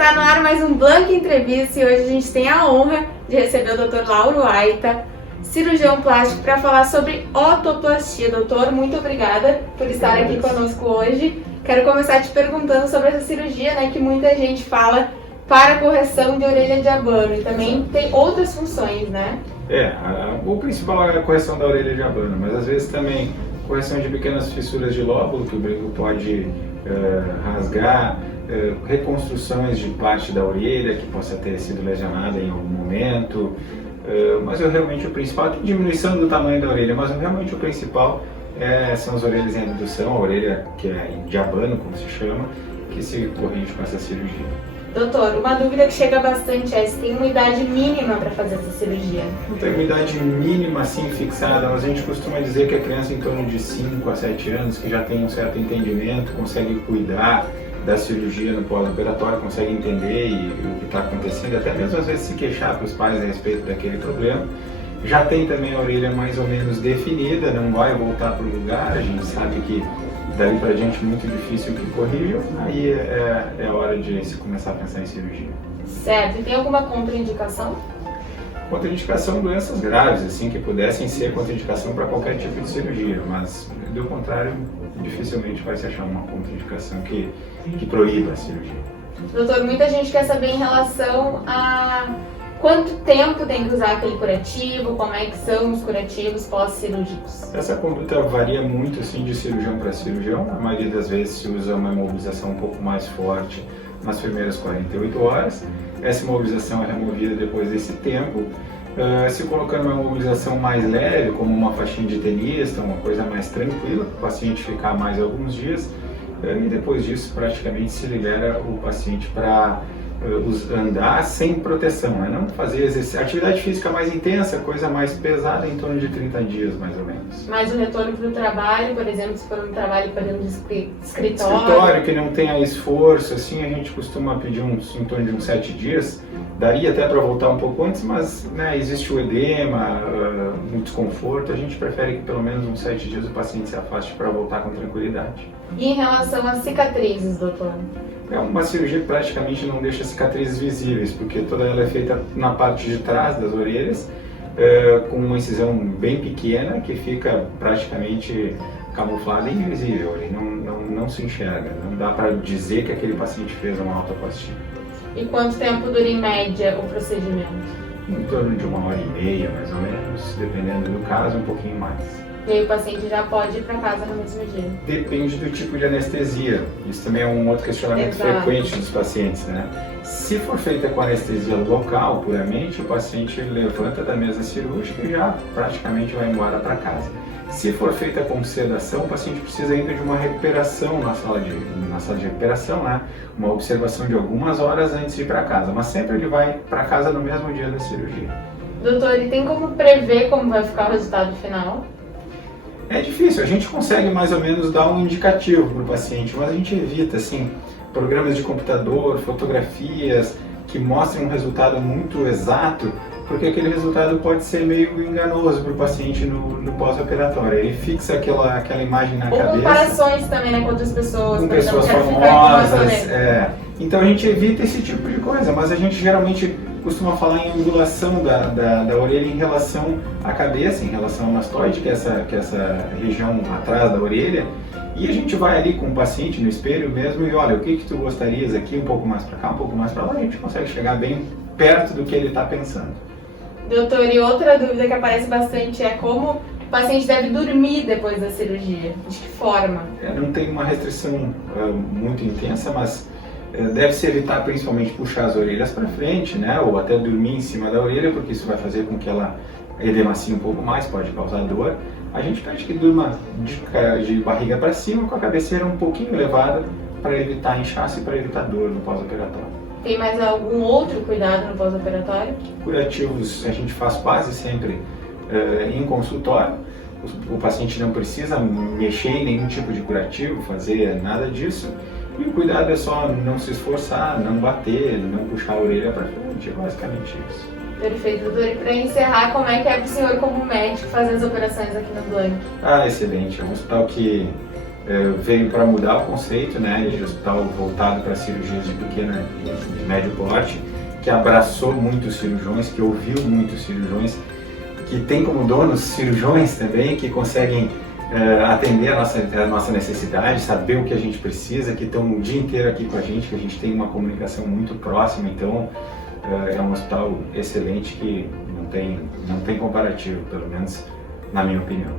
Está no ar mais um Blank Entrevista e hoje a gente tem a honra de receber o Dr. Lauro Aita, cirurgião plástico, para falar sobre otoplastia. Doutor, muito obrigada por estar aqui conosco hoje. Quero começar te perguntando sobre essa cirurgia, né, que muita gente fala para correção de orelha de abano e também tem outras funções, né? O principal é a correção da orelha de abano, mas às vezes também correção de pequenas fissuras de lóbulo que o brinco pode rasgar, reconstruções de parte da orelha que possa ter sido lesionada em algum momento, mas realmente o principal é diminuição do tamanho da orelha, mas realmente o principal são as orelhas em abdução, a orelha que é de abano, como se chama, que se corrige com essa cirurgia. Doutor, uma dúvida que chega bastante é se tem uma idade mínima para fazer essa cirurgia. Não tem uma idade mínima assim fixada, mas a gente costuma dizer que a criança em torno de 5 a 7 anos, que já tem um certo entendimento, consegue cuidar da cirurgia no pós-operatório, consegue entender o que está acontecendo, até mesmo às vezes se queixar para os pais a respeito daquele problema. Já tem também a orelha mais ou menos definida, não vai voltar para o lugar, a gente sabe que dali para diante muito difícil que corrija, aí é hora de se começar a pensar em cirurgia. Certo, e tem alguma contraindicação? Contraindicação, doenças graves, assim, que pudessem ser contraindicação para qualquer tipo de cirurgia, mas do contrário, dificilmente vai se achar uma contraindicação que proíba a cirurgia. Doutor, muita gente quer saber em relação a quanto tempo tem que usar aquele curativo, como é que são os curativos pós-cirúrgicos? Essa conduta varia muito assim, de cirurgião para cirurgião. A maioria das vezes se usa uma imobilização um pouco mais forte nas primeiras 48 horas. Essa imobilização é removida depois desse tempo. Se colocando uma imobilização mais leve, como uma faixinha de tenista, uma coisa mais tranquila, para o paciente ficar mais alguns dias. E depois disso praticamente se libera o paciente para andar sem proteção, né? Não fazer atividade física mais intensa, coisa mais pesada, em torno de 30 dias mais ou menos. Mas o retorno para o trabalho, por exemplo, se for um trabalho para dentro de escritório... Escritório que não tenha esforço, assim, a gente costuma pedir em torno de uns 7 dias, daria até para voltar um pouco antes, mas né, existe o edema, um desconforto, a gente prefere que pelo menos uns 7 dias o paciente se afaste para voltar com tranquilidade. E em relação às cicatrizes, doutor? É uma cirurgia que praticamente não deixa cicatrizes visíveis, porque toda ela é feita na parte de trás das orelhas, com uma incisão bem pequena que fica praticamente camuflada e invisível, ele não se enxerga, não dá para dizer que aquele paciente fez uma otoplastia. E quanto tempo dura em média o procedimento? Em torno de 1h30 mais ou menos, dependendo do caso, um pouquinho mais. E aí o paciente já pode ir para casa no mesmo dia? Depende do tipo de anestesia. Isso também é um outro questionamento frequente dos pacientes, né? Se for feita com anestesia local, puramente, o paciente levanta da mesa cirúrgica e já praticamente vai embora para casa. Se for feita com sedação, o paciente precisa ainda de uma recuperação na sala de recuperação, né? Uma observação de algumas horas antes de ir para casa, mas sempre ele vai para casa no mesmo dia da cirurgia. Doutor, e tem como prever como vai ficar o resultado final? É difícil, a gente consegue mais ou menos dar um indicativo para o paciente, mas a gente evita, assim, programas de computador, fotografias que mostrem um resultado muito exato, porque aquele resultado pode ser meio enganoso para o paciente no pós-operatório. Ele fixa aquela imagem na cabeça. Ou comparações também, né, com outras pessoas. Com pessoas famosas. Então a gente evita esse tipo de coisa, mas a gente geralmente costuma falar em angulação da orelha em relação à cabeça, em relação ao mastoide, que é essa região atrás da orelha, e a gente vai ali com o paciente no espelho mesmo e olha, o que tu gostarias aqui, um pouco mais para cá, um pouco mais para lá, a gente consegue chegar bem perto do que ele está pensando. Doutor, e outra dúvida que aparece bastante é como o paciente deve dormir depois da cirurgia, de que forma? Não tem uma restrição muito intensa, mas deve-se evitar principalmente puxar as orelhas para frente, né? Ou até dormir em cima da orelha, porque isso vai fazer com que ela edemacie um pouco mais, pode causar dor. A gente pede que durma de barriga para cima, com a cabeceira um pouquinho elevada, para evitar inchaço e para evitar dor no pós-operatório. Tem mais algum outro cuidado no pós-operatório? Curativos a gente faz quase sempre em consultório. O paciente não precisa mexer em nenhum tipo de curativo, fazer nada disso. E o cuidado é só não se esforçar, não bater, não puxar a orelha para frente, é basicamente isso. Perfeito, doutor. E para encerrar, como é que é para o senhor como médico fazer as operações aqui no Blank? Excelente. É um hospital que veio para mudar o conceito, né, de hospital voltado para cirurgias de pequeno e de médio porte, que abraçou muitos cirurgiões, que ouviu muitos cirurgiões, que tem como donos cirurgiões também, que conseguem atender a nossa necessidade, saber o que a gente precisa, que estão o dia inteiro aqui com a gente, que a gente tem uma comunicação muito próxima. Então é um hospital excelente que não tem comparativo, pelo menos na minha opinião.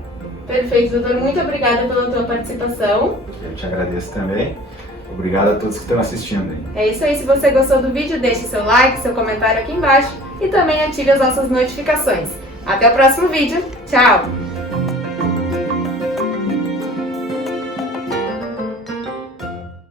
Perfeito, doutor. Muito obrigada pela tua participação. Eu te agradeço também. Obrigado a todos que estão assistindo. É isso aí. Se você gostou do vídeo, deixe seu like, seu comentário aqui embaixo e também ative as nossas notificações. Até o próximo vídeo. Tchau!